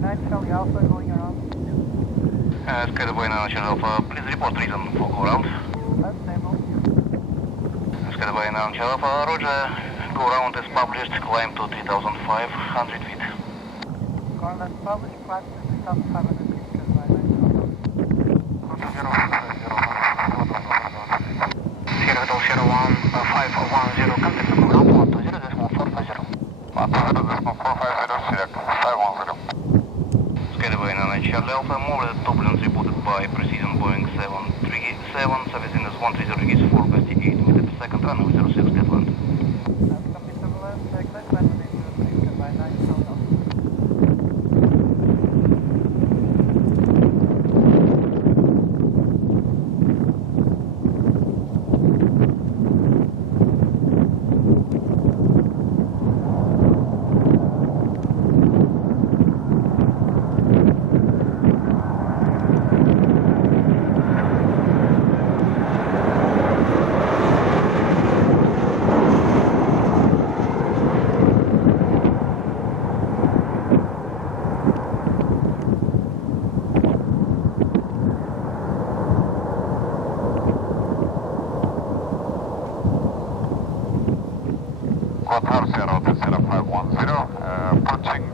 9, Charlie Alpha going around. Skyway 9, Charlie Alpha, please report reason for go round. That's stable. Skyway 9, Charlie Alpha, roger. Go round is published, climb to 3,500 feet. Coordinates published, climb to 3,500 feet, Skyway 9. Sierra Hotel Sierra 1510, contact the ground 120.450. 120.450, select 510. Skyway 9, Charlie Alpha, more turbulence reported by preceding Boeing 737, servicing is 130 degrees 458 meters per second, runway 06, get land. That's copy turbulence, exit, climb to 803, Skyway 9, Charlie Alpha. Qatar Sierra Hotel Sierra 510, approaching